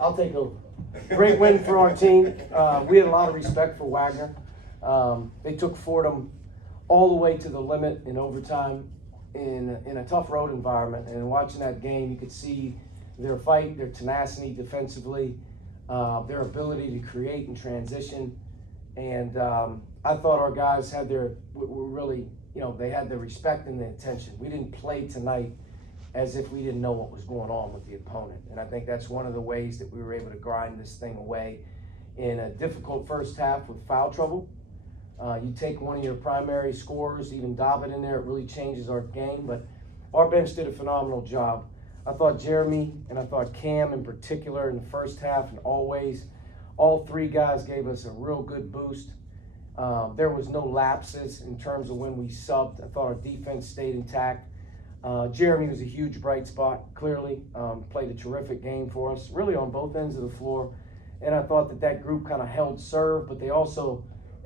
I'll take over. Great win for our team. We had a lot of respect for Wagner. They took Fordham all the way to the limit in overtime in a tough road environment. And watching that game, you could see their fight, their tenacity defensively, their ability to create and transition. And I thought our guys had were really, they had the respect and the attention. We didn't play tonight as if we didn't know what was going on with the opponent. And I think that's one of the ways that we were able to grind this thing away in a difficult first half with foul trouble. You take one of your primary scorers, even David in there, it really changes our game. But our bench did a phenomenal job. I thought Jeremy and I thought Cam in particular in the first half and always, all three guys gave us a real good boost. There was no lapses in terms of when we subbed. I thought our defense stayed intact. Jeremy was a huge bright spot, clearly. Played a terrific game for us, really on both ends of the floor. And I thought that group kind of held serve, but they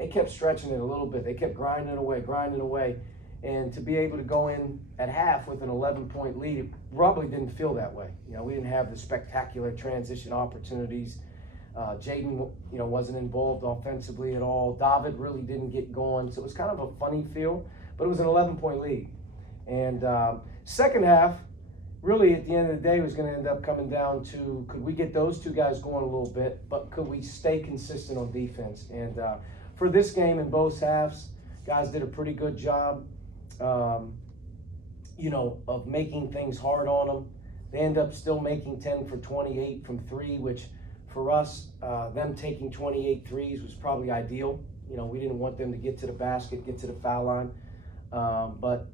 kept stretching it a little bit. They kept grinding away. And to be able to go in at half with an 11-point lead, it probably didn't feel that way. We didn't have the spectacular transition opportunities. Jaden, wasn't involved offensively at all. David really didn't get going. So it was kind of a funny feel, but it was an 11-point lead. And second half, really at the end of the day, was going to end up coming down to, could we get those two guys going a little bit, but could we stay consistent on defense? And for this game in both halves, guys did a pretty good job, of making things hard on them. They end up still making 10 for 28 from three, which for us, them taking 28 threes was probably ideal. We didn't want them to get to the basket, get to the foul line. But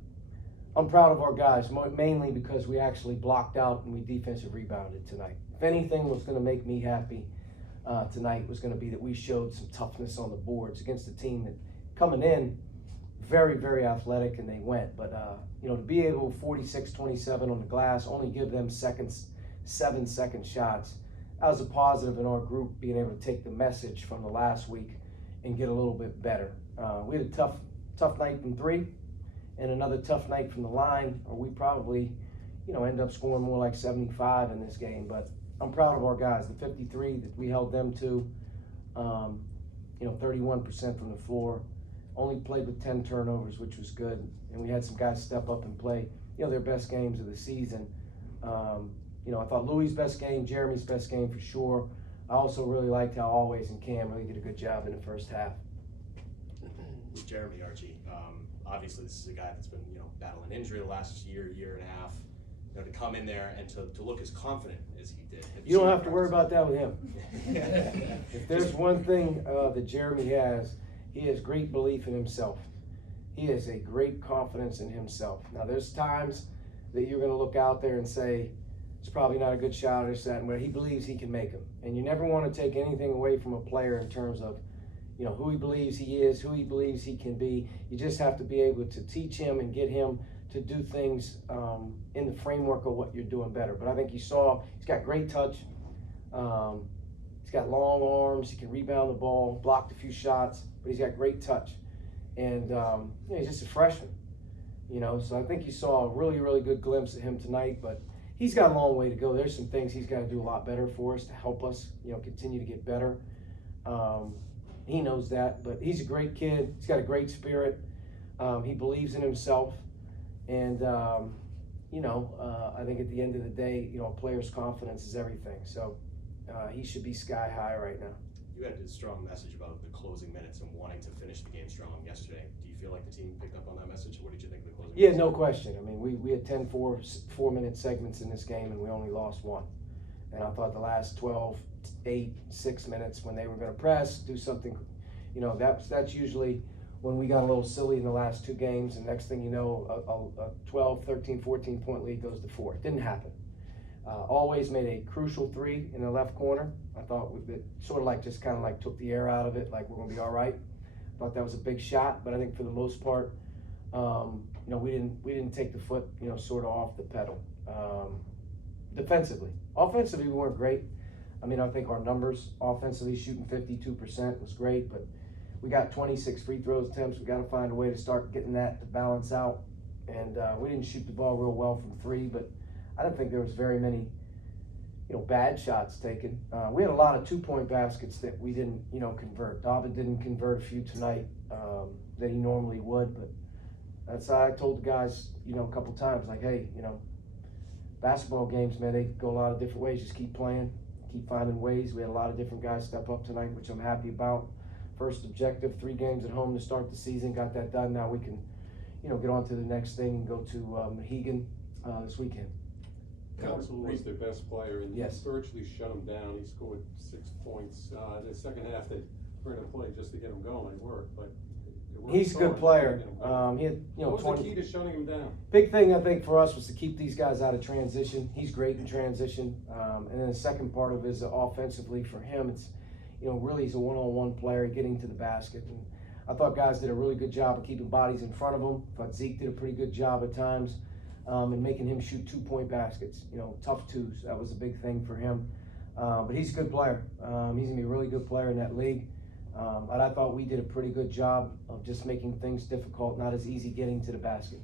I'm proud of our guys, mainly because we actually blocked out and we defensive rebounded tonight. If anything was going to make me happy tonight, was going to be that we showed some toughness on the boards against a team that coming in very, very athletic, and they went. But, to be able 46-27 on the glass, only give them 7-second shots, that was a positive in our group, being able to take the message from the last week and get a little bit better. We had a tough night from three and another tough night from the line, or we probably, end up scoring more like 75 in this game. But I'm proud of our guys. The 53 that we held them to, 31% from the floor. Only played with 10 turnovers, which was good. And we had some guys step up and play, their best games of the season. I thought Louis' best game, Jeremy's best game for sure. I also really liked how Always and Cam really did a good job in the first half. Jeremy, Archie, obviously this is a guy that's been, battling injury the last year and a half. To come in there and to look as confident as he did. You don't have to worry about that with him. If there's one thing that Jeremy has, he has great belief in himself. He has a great confidence in himself. Now, there's times that you're going to look out there and say, it's probably not a good shot or that, where he believes he can make them. And you never want to take anything away from a player in terms of, who he believes he is, who he believes he can be. You just have to be able to teach him and get him to do things in the framework of what you're doing better. But I think you saw he's got great touch. He's got long arms. He can rebound the ball, blocked a few shots, but he's got great touch. And he's just a freshman, So I think you saw a really, really good glimpse of him tonight. But he's got a long way to go. There's some things he's got to do a lot better for us to help us, continue to get better. He knows that, but he's a great kid. He's got a great spirit. He believes in himself. And, I think at the end of the day, a player's confidence is everything. So he should be sky high right now. You had a strong message about the closing minutes and wanting to finish the game strong yesterday. Do you feel like the team picked up on that message? What did you think of the closing minutes? Yeah, no question. I mean, we had 10 four-minute segments in this game, and we only lost one. And I thought the last 12, 8, 6 minutes when they were going to press, do something, that's usually when we got a little silly in the last two games, and next thing you know, a 12, 13, 14-point lead goes to 4. It didn't happen. Always made a crucial three in the left corner. I thought it sort of just kind of took the air out of it, like we're going to be all right. I thought that was a big shot, but I think for the most part, we didn't take the foot, sort of off the pedal. Defensively. Offensively, we weren't great. I mean, I think our numbers offensively, shooting 52% was great, but we got 26 free throws attempts. We got to find a way to start getting that to balance out. And we didn't shoot the ball real well from three, but I don't think there was very many, bad shots taken. We had a lot of 2-point baskets that we didn't, convert. David didn't convert a few tonight that he normally would, but that's how I told the guys, a couple times, like, hey, basketball games, man, they go a lot of different ways. Just keep playing, keep finding ways. We had a lot of different guys step up tonight, which I'm happy about. First objective, 3 games at home to start the season. Got that done. Now we can, get on to the next thing and go to Mohegan this weekend. Council was their best player, and Yes. he virtually shut him down. He scored 6 points. The second half, they were going to play just to get him going. It worked, but it worked. He's a good hard player. to get him going. He had, What was 20. the key to shutting him down? Big thing I think for us was to keep these guys out of transition. He's great in transition. And then the second part of it is offensively for him, it's, really he's a one-on-one player getting to the basket. And I thought guys did a really good job of keeping bodies in front of him. I thought Zeke did a pretty good job at times in making him shoot 2-point baskets, tough twos. That was a big thing for him. But he's a good player. He's gonna be a really good player in that league. But I thought we did a pretty good job of just making things difficult, not as easy getting to the basket.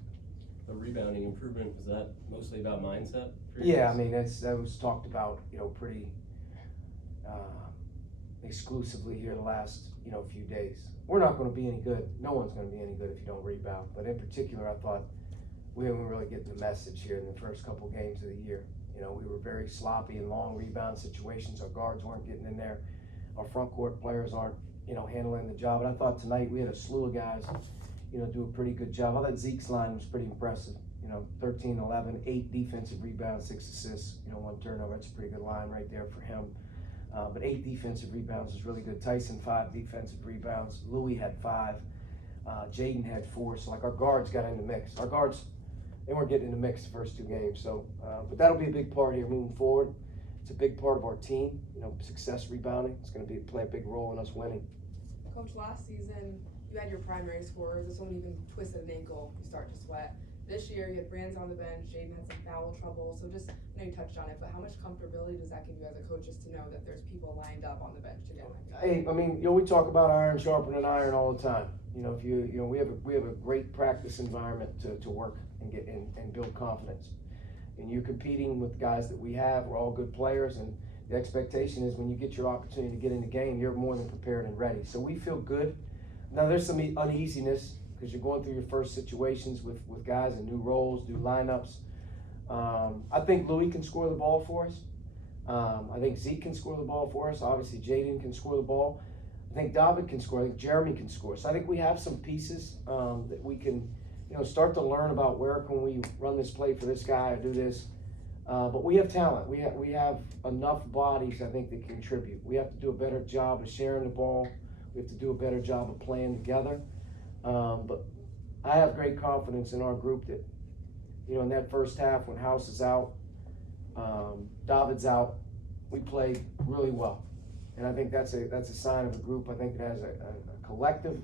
The rebounding improvement, was that mostly about mindset? for you Yeah, I guys? mean, that was talked about, pretty exclusively here the last, few days. We're not gonna be any good. No one's gonna be any good if you don't rebound. But in particular, I thought we weren't really getting the message here in the first couple games of the year. We were very sloppy in long rebound situations. Our guards weren't getting in there. Our front court players aren't, handling the job. And I thought tonight we had a slew of guys, do a pretty good job. I thought Zeke's line was pretty impressive. 13, 11, 8 defensive rebounds, 6 assists, 1 turnover. That's a pretty good line right there for him. But 8 defensive rebounds is really good. Tyson 5 defensive rebounds. Louis had 5. Jaden had 4. So our guards got in the mix. Our guards, they weren't getting in the mix the first 2 games. So, but that'll be a big part here moving forward. It's a big part of our team. Success rebounding. It's going to play a big role in us winning. Coach, last season you had your primary scorers. This one even twisted an ankle, you start to sweat. This year you had Brands on the bench, Jaden had some foul trouble. So just, I know you touched on it, but how much comfortability does that give you as a coach just to know that there's people lined up on the bench to get them? Hey, I mean, we talk about iron sharpening iron all the time. If we have a great practice environment to work and get in and build confidence. And you're competing with guys that we have. We're all good players, and the expectation is when you get your opportunity to get in the game, you're more than prepared and ready. So we feel good. Now there's some uneasiness because you're going through your first situations with guys in new roles, new lineups. I think Louis can score the ball for us. I think Zeke can score the ball for us. Obviously, Jaden can score the ball. I think David can score. I think Jeremy can score. So I think we have some pieces that we can, start to learn about where can we run this play for this guy or do this. But we have talent. We have enough bodies, I think, that contribute. We have to do a better job of sharing the ball. We have to do a better job of playing together. But I have great confidence in our group that, in that first half when House is out, David's out, we played really well. And I think that's a sign of a group, I think, that has a collective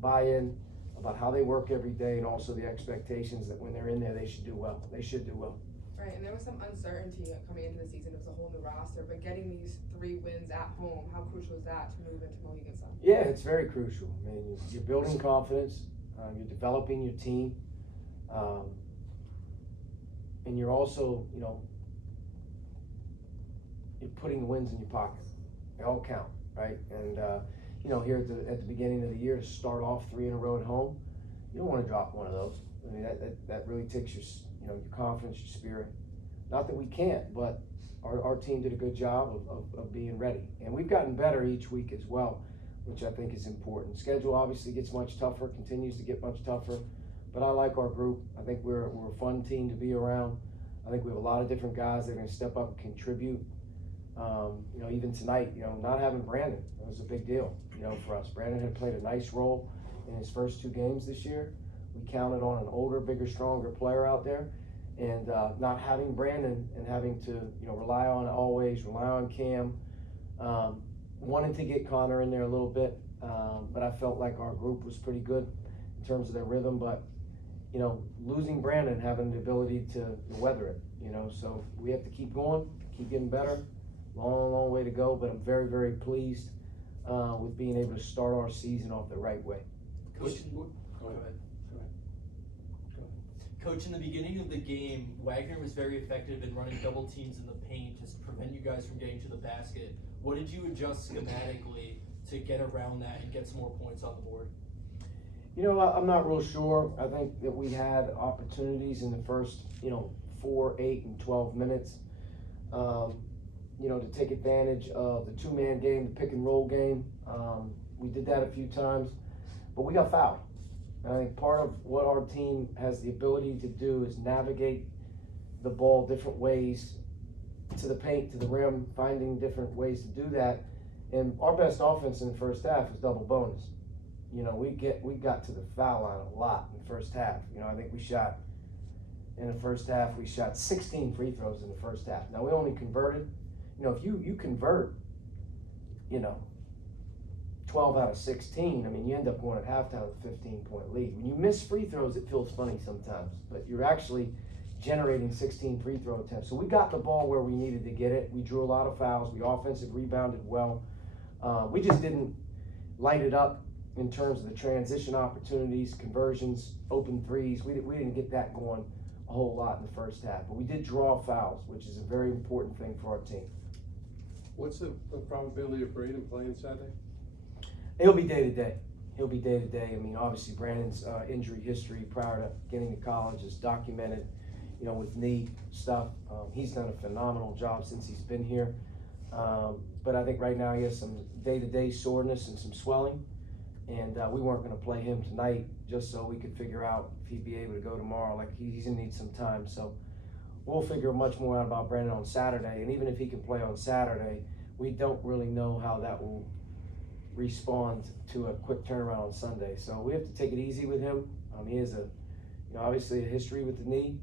buy-in about how they work every day and also the expectations that when they're in there, they should do well. They should do well. Right, and there was some uncertainty coming into the season. It was a whole new roster, but getting these 3 wins at home, how crucial is that to move into Mohegan Sun? Yeah, it's very crucial. I mean, you're building confidence, you're developing your team, and you're also, you're putting the wins in your pocket. They all count, right? And here at the beginning of the year, to start off 3 in a row at home, you don't want to drop one of those. I mean, that really takes your confidence, your spirit. Not that we can't, but our team did a good job of being ready. And we've gotten better each week as well, which I think is important. Schedule obviously gets much tougher, continues to get much tougher, but I like our group. I think we're a fun team to be around. I think we have a lot of different guys that are going to step up and contribute. Even tonight, not having Brandon, that was a big deal, for us. Brandon had played a nice role in his first 2 games this year. We counted on an older, bigger, stronger player out there. And not having Brandon and having to, rely on Cam, wanted to get Connor in there a little bit, but I felt like our group was pretty good in terms of their rhythm. But, losing Brandon, having the ability to weather it, so we have to keep going, keep getting better. Long way to go, but I'm very, very pleased with being able to start our season off the right way. Coach, go ahead. Coach, in the beginning of the game, Wagner was very effective in running double teams in the paint to prevent you guys from getting to the basket. What did you adjust schematically to get around that and get some more points on the board? You know, I'm not real sure. I think that we had opportunities in the first, 4, 8, and 12 minutes, to take advantage of the two-man game, the pick-and-roll game. We did that a few times, but we got fouled. And I think part of what our team has the ability to do is navigate the ball different ways to the paint, to the rim, finding different ways to do that. And our best offense in the first half was double bonus. We got to the foul line a lot in the first half. I think in the first half, we shot 16 free throws in the first half. Now, we only converted, if you convert, 12 out of 16, you end up going at halftime with a 15-point lead. When you miss free throws, it feels funny sometimes, but you're actually generating 16 free throw attempts. So we got the ball where we needed to get it. We drew a lot of fouls. We offensive rebounded well. We just didn't light it up in terms of the transition opportunities, conversions, open threes. We didn't get that going a whole lot in the first half, but we did draw fouls, which is a very important thing for our team. What's the probability of Braden playing Saturday? He'll be day to day. Obviously Brandon's injury history prior to getting to college is documented, with knee stuff. He's done a phenomenal job since he's been here. But I think right now he has some day-to-day soreness and some swelling. And we weren't going to play him tonight just so we could figure out if he'd be able to go tomorrow. He's going to need some time. So we'll figure much more out about Brandon on Saturday. And even if he can play on Saturday, we don't really know how that will respond to a quick turnaround on Sunday. So we have to take it easy with him. He has obviously a history with the knee.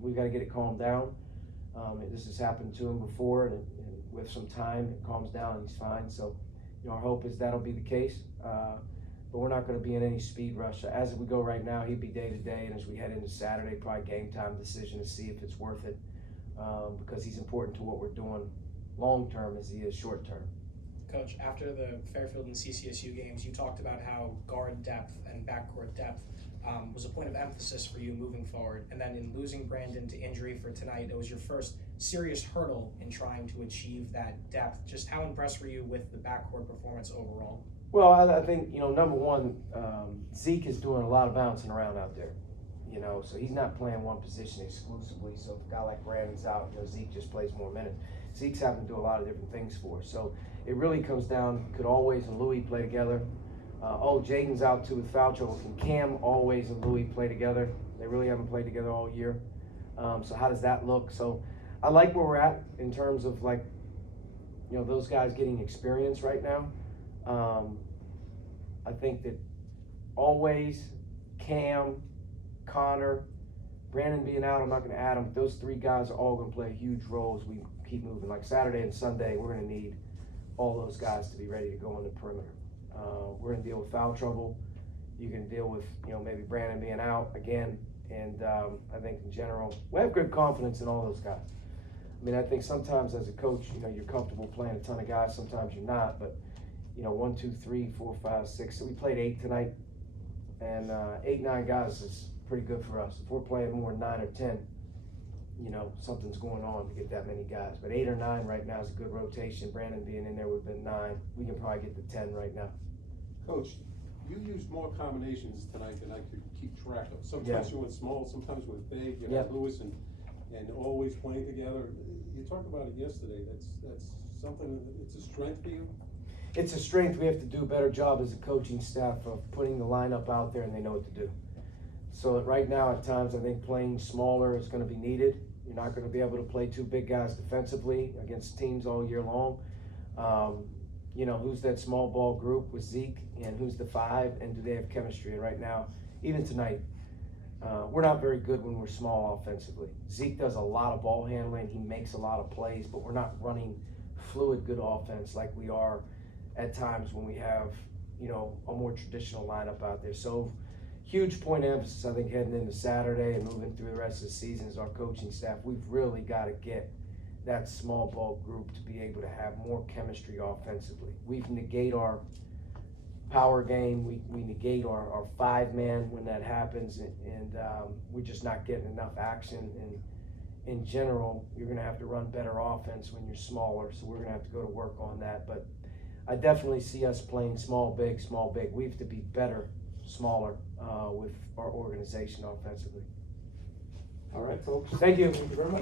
We've got to get it calmed down. This has happened to him before, and with some time, it calms down and he's fine. So, our hope is that'll be the case. But we're not going to be in any speed rush. As we go right now, he'd be day to day, and as we head into Saturday, probably game time decision to see if it's worth it, because he's important to what we're doing long term as he is short term. Coach, after the Fairfield and CCSU games, you talked about how guard depth and backcourt depth was a point of emphasis for you moving forward. And then in losing Brandon to injury for tonight, it was your first serious hurdle in trying to achieve that depth. Just how impressed were you with the backcourt performance overall? Well, I think, number one, Zeke is doing a lot of bouncing around out there, so he's not playing one position exclusively. So if a guy like Brandon's out, Zeke just plays more minutes. Zeke's having to do a lot of different things for us. So it really comes down, could Always and Louis play together? Jaden's out too with foul trouble. Can Cam Always and Louis play together? They really haven't played together all year. So how does that look? So I like where we're at in terms of those guys getting experience right now. I think that Always, Cam, Connor, Brandon being out, I'm not going to add them. Those three guys are all going to play a huge role as we keep moving. Like Saturday and Sunday, we're going to need all those guys to be ready to go on the perimeter. We're going to deal with foul trouble. You can deal with, maybe Brandon being out again. And I think in general, we have good confidence in all those guys. I think sometimes as a coach, you're comfortable playing a ton of guys. Sometimes you're not. But, 1, 2, 3, 4, 5, 6. So we played 8 tonight. And 8, 9 guys is pretty good for us. If we're playing more than 9 or 10, something's going on to get that many guys. But 8 or 9 right now is a good rotation. Brandon being in there would have been 9. We can probably get to 10 right now. Coach, you used more combinations tonight than I could keep track of. Sometimes you went small, sometimes you went big. You had Lewis and Always playing together. You talked about it yesterday. That's something. It's a strength for you. It's a strength. We have to do a better job as a coaching staff of putting the lineup out there, and they know what to do. So right now, at times, I think playing smaller is going to be needed. You're not going to be able to play 2 big guys defensively against teams all year long. Who's that small ball group with Zeke, and who's the 5, and do they have chemistry? And right now, even tonight, we're not very good when we're small offensively. Zeke does a lot of ball handling. He makes a lot of plays, but we're not running fluid, good offense like we are at times when we have, a more traditional lineup out there. So huge point of emphasis, I think, heading into Saturday and moving through the rest of the season is our coaching staff. We've really got to get that small ball group to be able to have more chemistry offensively. We've negated our power game. We negate our 5-man when that happens, and we're just not getting enough action. And in general, you're going to have to run better offense when you're smaller, so we're going to have to go to work on that. But I definitely see us playing small, big, small, big. We have to be better, smaller with our organization offensively. All right, folks. Thank you. Thank you very much.